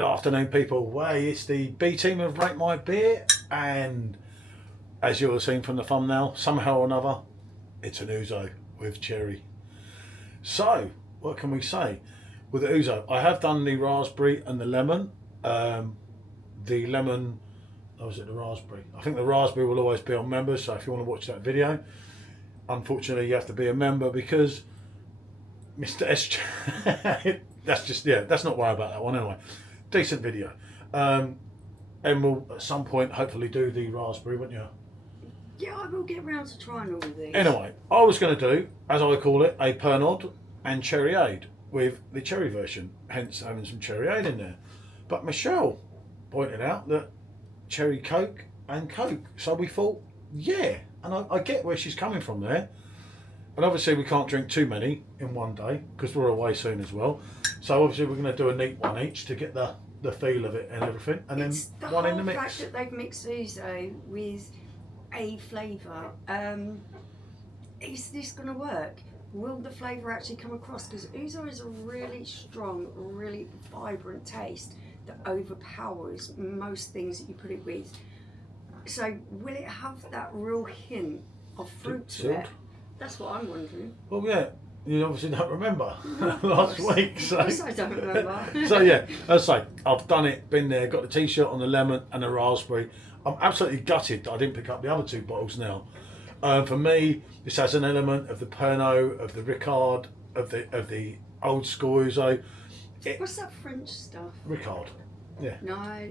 Good afternoon, people. Well, it's the B team of Rate My Beer, and as you'll have seen from the thumbnail, somehow or another, it's an Ouzo with cherry. So, what can we say? With the Ouzo, I have done the raspberry and the lemon. The lemon, or was it the raspberry? I think the raspberry will always be on members, so if you want to watch that video, unfortunately you have to be a member because Mr. S. That's just, yeah, let's not worry about that one anyway. Decent video. And we'll at some point hopefully do the raspberry, won't you? Yeah, I will get round to trying all of these. Anyway, I was going to do, as I call it, a Pernod and Cherryade with the cherry version, hence having some Cherryade in there. But Michelle pointed out that cherry Coke and Coke. So we thought, yeah, and I get where she's coming from there. And obviously we can't drink too many in one day because we're away soon as well. So obviously we're going to do a neat one each to get the feel of it and everything, and it's then one in the mix. The fact that they've mixed Ouzo with a flavour, is this going to work? Will the flavour actually come across? Because Ouzo is a really strong, really vibrant taste that overpowers most things that you put it with. So will it have that real hint of fruit to it? That's what I'm wondering. Well, yeah. You obviously don't remember last week, so. Yes, I don't remember. So yeah, as I say, I've done it, been there, got the t-shirt on the lemon and the raspberry. I'm absolutely gutted that I didn't pick up the other two bottles now. For me, this has an element of the Pernod, of the Ricard, of the old school Ouzo. What's that French stuff? Ricard, yeah. No,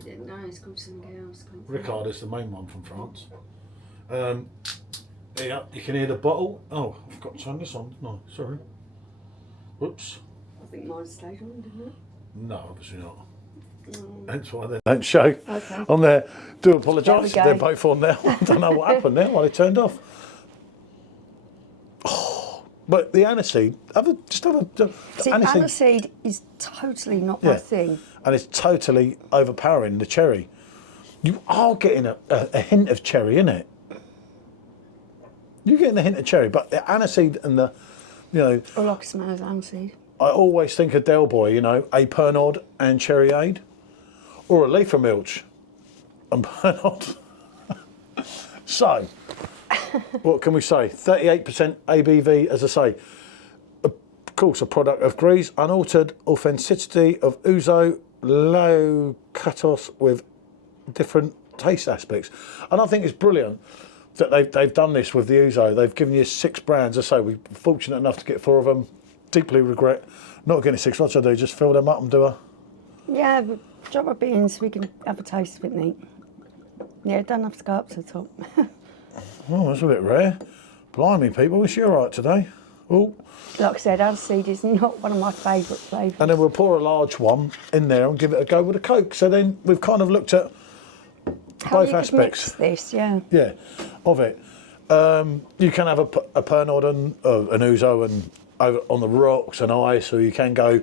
it's called something else. Ricard is the main one from France. Yeah, you can hear the bottle. Oh, I forgot to turn this on. No, sorry. Whoops. I think mine stayed on, didn't it? No, obviously not. That's why they don't show on there. Do apologise. There They're both on there. I don't know what happened there. Why they turned off. Oh, but the aniseed. See, aniseed is totally not my thing. And it's totally overpowering the cherry. You are getting a hint of cherry in it. You're getting a hint of cherry, but the aniseed and the, you know. All I can smell is aniseed. I always think of Del Boy, you know, a Pernod and Cherryade, or a Leaf Milch and Pernod. So, what can we say? 38% ABV, as I say. Of course, a product of Greece, unaltered authenticity of Ouzo, low cutos with different taste aspects. And I think it's brilliant that they've done this with the Ouzo. They've given you 6 brands. As I say, we're fortunate enough to get 4 of them. Deeply regret not getting 6. What should I do? Just fill them up and do a... Yeah, drop our beans, we can have a taste of it neat. Yeah, it doesn't have to go up to the top. Oh, that's a bit rare. Blimey, people, is she all right today? Oh. Like I said, aniseed is not one of my favourite flavours. And then we'll pour a large one in there and give it a go with a Coke. So then we've kind of looked at both aspects. This, yeah. Yeah, of it. You can have a Pernod and an Ouzo and over on the rocks and ice, or you can go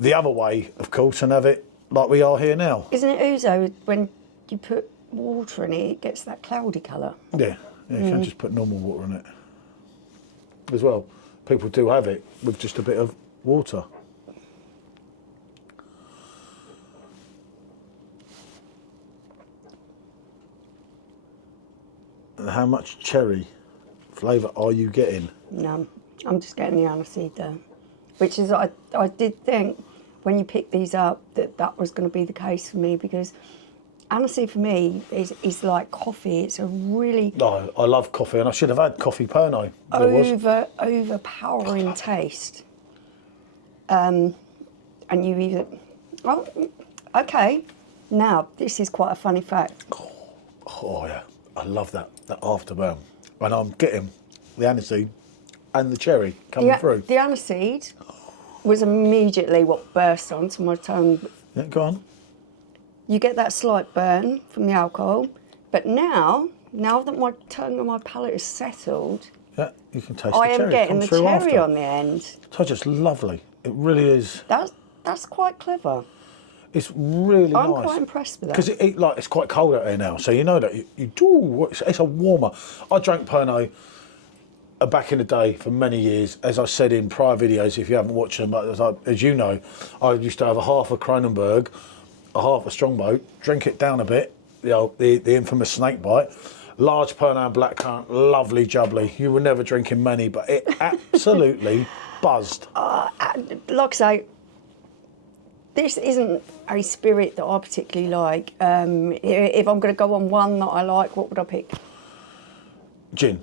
the other way, of course, and have it like we are here now. Isn't it Ouzo, when you put water in it, it gets that cloudy colour? Yeah, you can just put normal water in it as well. People do have it with just a bit of water. How much cherry flavour are you getting? No, I'm just getting the aniseed there. Which is, I did think when you picked these up that was going to be the case for me, because aniseed for me is like coffee. It's a really... No, I love coffee, and I should have had coffee Pernod. Overpowering taste. And you either... Oh, okay. Now, this is quite a funny fact. Oh yeah, I love that afterburn. When I'm getting the aniseed and the cherry coming through. The aniseed was immediately what burst onto my tongue. Yeah, go on. You get that slight burn from the alcohol, but now that my tongue and my palate is settled, yeah, you can taste I the cherry. am getting the cherry after. on the end. So just lovely. It really is. That's quite clever. It's really nice. I'm quite impressed with that. Because it's quite cold out here now, so you know that you do. It's a warmer. I drank Pernod back in the day for many years, as I said in prior videos. If you haven't watched them, but as you know, I used to have a half a Kronenberg a half a strongbow, drink it down a bit, the infamous snake bite. Large Pernod blackcurrant, lovely jubbly. You were never drinking many, but it absolutely buzzed. Like I say, this isn't a spirit that I particularly like. If I'm going to go on one that I like, what would I pick? Gin.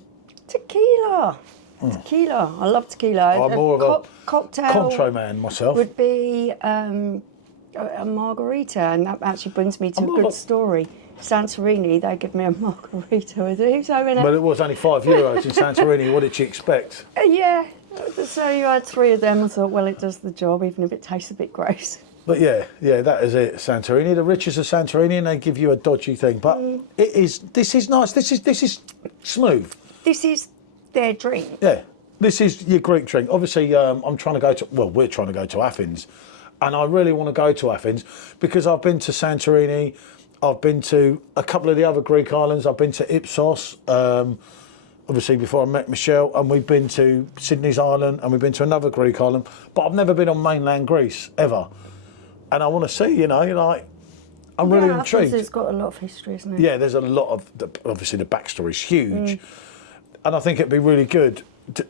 Tequila. Tequila. I love tequila. I'm more of a cocktail. Contro man myself. Would be a margarita, and that actually brings me to a good story. Santorini, they give me a margarita with Ouzo in it. But it was only €5 in Santorini. What did you expect? Yeah. So you had 3 of them. I thought, well, it does the job, even if it tastes a bit gross. But yeah, that is it. Santorini, the riches of Santorini, and they give you a dodgy thing. But it is. This is nice. This is smooth. This is their drink. Yeah, this is your Greek drink. Obviously, I'm trying to go to. Well, we're trying to go to Athens, and I really want to go to Athens because I've been to Santorini. I've been to a couple of the other Greek islands. I've been to Ipsos, obviously before I met Michelle, and we've been to Sydney's Island, and we've been to another Greek island. But I've never been on mainland Greece ever, and I want to see. I'm really intrigued. Athens has got a lot of history, isn't it? Yeah, there's a lot of. Obviously, the backstory's huge, and I think it'd be really good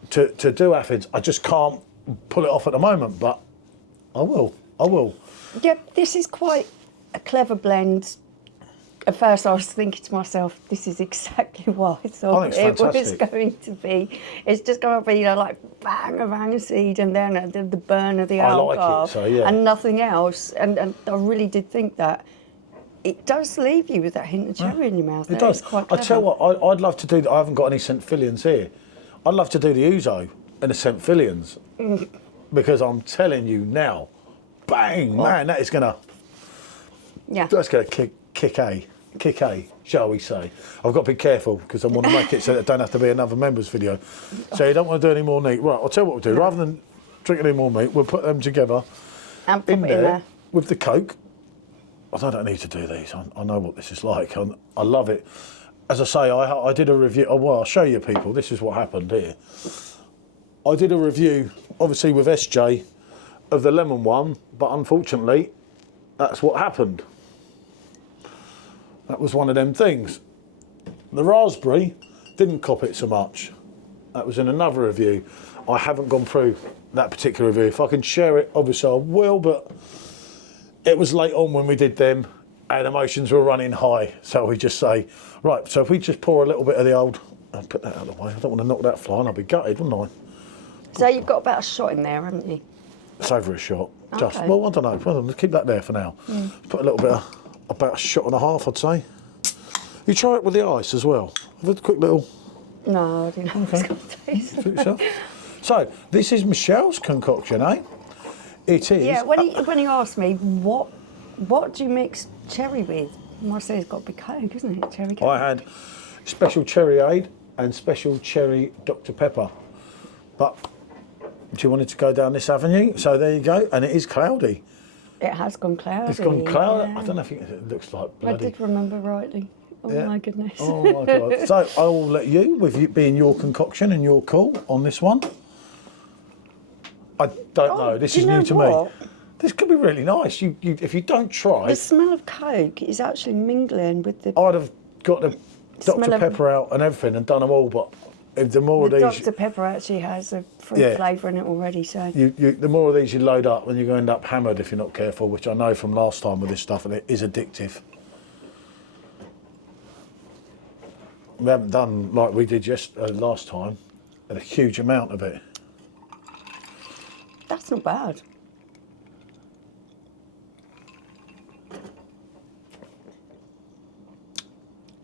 to do Athens. I just can't pull it off at the moment, but I will. Yeah, this is quite a clever blend. At first, I was thinking to myself, "This is exactly what I thought it was going to be. It's just going to be, like bang of aniseed, and then the burn of the alcohol, like it, so, yeah. and nothing else." And I really did think that it does leave you with that hint of cherry in your mouth. It does. It's quite I clever. tell you what, I'd love to do. I haven't got any St. Filians here. I'd love to do the Ouzo and the St. Filians because I'm telling you now, bang, man, that is gonna. Yeah. That's gonna kick A, shall we say. I've got to be careful because I want to make it so that it don't have to be another members video. So you don't want to do any more meat. Right, I'll tell you what we'll do. Rather than drinking any more meat, we'll put them together And pop in it in there there. with the Coke. I don't need to do these. I know what this is like. I love it. As I say, I did a review. Oh, well, I'll show you people. This is what happened here. I did a review, obviously with SJ, of the lemon one, but unfortunately, that's what happened. That was one of them things. The raspberry didn't cop it so much. That was in another review. I haven't gone through that particular review. If I can share it, obviously I will, but it was late on when we did them and emotions were running high. So we just say, right, so if we just pour a little bit of the old, I'll put that out of the way. I don't want to knock that fly and I'll be gutted, wouldn't I? So you've got about a shot in there, haven't you? It's over a shot. Just, Okay. well, I don't know. Let's keep that there for now. Put a little bit of, about a shot and a half, I'd say. You try it with the ice as well. Have a quick little. No, I didn't know it was going to taste. Suit yourself. So this is Michelle's concoction, eh? It is. Yeah, when he asked me what do you mix cherry with, I said it's got to be Coke, isn't it? Cherry Coke. I had special cherry aid and special cherry Dr Pepper, but she wanted to go down this avenue, so there you go. And it is cloudy. It has gone cloudy. It's gone cloudy. Yeah. I don't know if it looks like I bloody. did remember rightly. Oh Yeah. my goodness. Oh my god! So I will let you, with you being your concoction and your call on this one. I don't know. This do is you know new to what? me. This could be really nice. You if you don't try, The smell of Coke is actually mingling with the I'd have got the Smell Dr of- Pepper out and everything and done them all. But if the more of these, Dr Pepper actually has a fruit Yeah. flavour in it already. So the more of these you load up, and you're going to end up hammered if you're not careful. Which I know from last time with this stuff, and it is addictive. We haven't done like we did last time, a huge amount of it. that's not bad.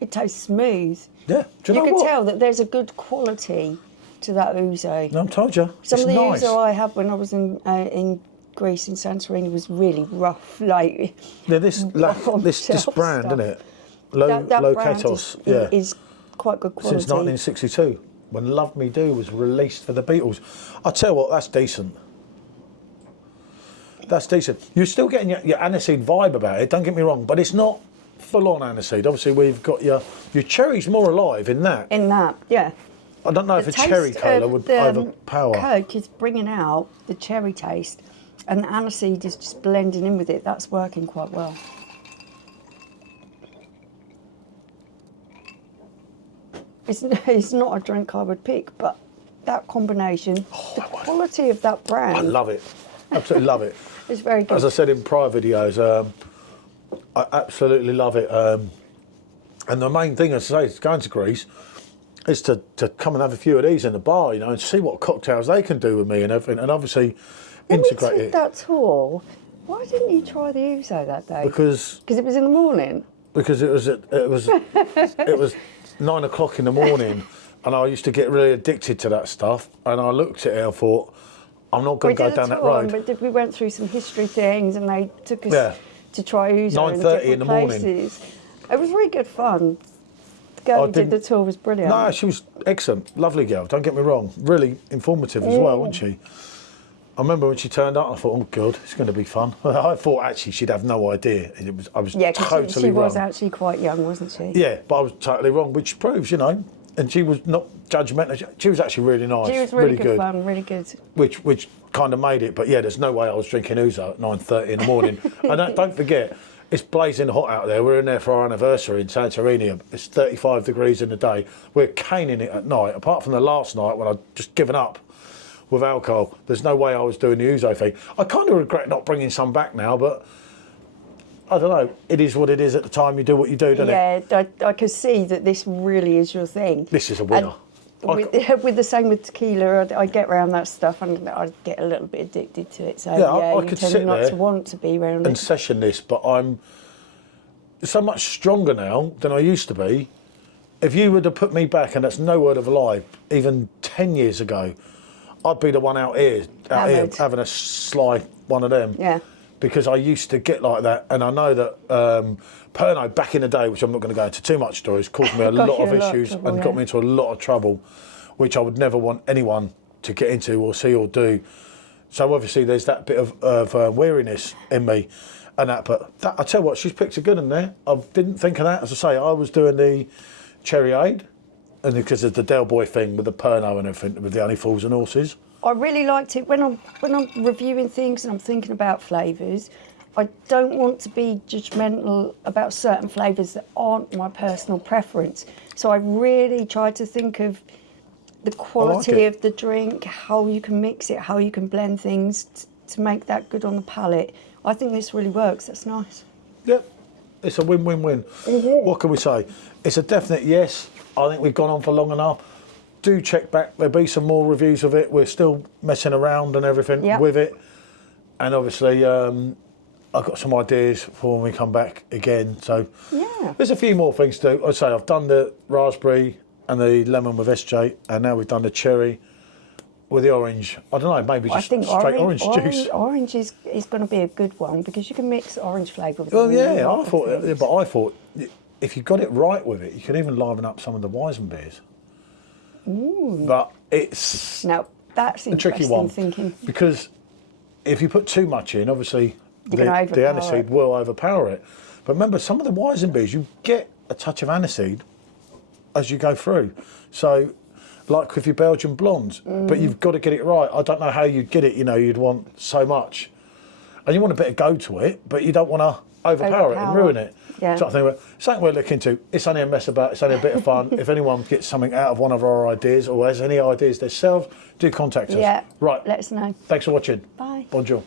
It tastes smooth. Yeah, do you You know can what? tell that there's a good quality to that ouzo. No, I told you. Some it's of the nice. ouzo I had when I was in Greece in Santorini was really rough. Like Yeah, this shelf brand, stuff. isn't it? Low that brand Ketos, yeah. is quite good quality. Since 1962, when Love Me Do was released for the Beatles. I tell you what, that's decent. That's decent. You're still getting your aniseed vibe about it, don't get me wrong, but it's not full on aniseed. Obviously, we've got your cherry's more alive in that. In that, yeah. I don't know if a cherry taste cola of would the overpower. Coke is bringing out the cherry taste, and the aniseed is just blending in with it. That's working quite well. it's not a drink I would pick, but that combination, the quality of that brand. I love it. Absolutely love it. It's very good. As I said in prior videos, I absolutely love it. And the main thing, as I say, is going to Greece, is to come and have a few of these in the bar, you know, and see what cocktails they can do with me and everything, and obviously integrate When we it. took that tour, why didn't you try the Ouzo that day? Because it was in the morning. Because it was 9 o'clock in the morning, and I used to get really addicted to that stuff. And I looked at it and I thought, I'm not going to go down that road. But we went through some history things, and they took us to try Ouzo in 9:30 different in the morning. places. It was really good fun. The girl who did the tour was brilliant. No, she was excellent, lovely girl. Don't get me wrong, really informative as well, wasn't she? I remember when she turned up, I thought, oh God, it's going to be fun. I thought actually she'd have no idea. I was totally she wrong. was actually quite young, wasn't she? Yeah, but I was totally wrong, which proves, you know. And she was not judgmental. She was actually really nice. She was really good fun, really good. Which kind of made it. But yeah, there's no way I was drinking Ouzo at 9:30 in the morning. And don't forget, it's blazing hot out there. We're in there for our anniversary in Santorini. It's 35 degrees in the day. We're caning it at night. Apart from the last night when I'd just given up with alcohol, there's no way I was doing the Ouzo thing. I kind of regret not bringing some back now, but I don't know. It is what it is at the time. You do what you do, don't it? Yeah, I could see that this really is your thing. This is a winner. With the same with tequila, I get around that stuff and I get a little bit addicted to it. So I you could tend sit not there to want to be around and it. session this, but I'm so much stronger now than I used to be. If you were to put me back, and that's no word of a lie, even 10 years ago, I'd be the one out here having a sly one of them. Yeah. Because I used to get like that, and I know that Pernod back in the day, which I'm not going to go into too much stories, caused me a lot of issues and got me into a lot of trouble, which I would never want anyone to get into or see or do. So obviously there's that bit of weariness in me and that, but I tell you what, she's picked a good one there. I didn't think of that. As I say, I was doing the Cherryade, and because of the Del Boy thing with the Pernod and everything, with the Only Fools and Horses. I really liked it when I'm reviewing things and I'm thinking about flavours. I don't want to be judgmental about certain flavours that aren't my personal preference. So I really try to think of the quality of the drink, how you can mix it, how you can blend things to make that good on the palate. I think this really works. That's nice. Yep, it's a win-win-win. What can we say? It's a definite yes. I think we've gone on for long enough. Do check back. There'll be some more reviews of it. We're still messing around and everything with it. And obviously, I've got some ideas for when we come back again. So there's a few more things to do. I'd say I've done the raspberry and the lemon with SJ, and now we've done the cherry with the orange. I don't know, maybe just straight orange juice. Orange is going to be a good one because you can mix orange flavour with I thought if you got it right with it, you could even liven up some of the Weizen beers. But it's that's a tricky one thinking. Because if you put too much in, obviously the aniseed will overpower it. But remember, some of the Weizen beers, you get a touch of aniseed as you go through. So, like with your Belgian blondes, but you've got to get it right. I don't know how you'd get it. You know, you'd want so much, and you want a bit of go to it, but you don't want to overpower it and ruin it. Yeah. So I think something we're looking into. It's only a mess about. It's only a bit of fun. If anyone gets something out of one of our ideas or has any ideas themselves, do contact us. Yeah. Right. Let us know. Thanks for watching. Bye. Bonjour.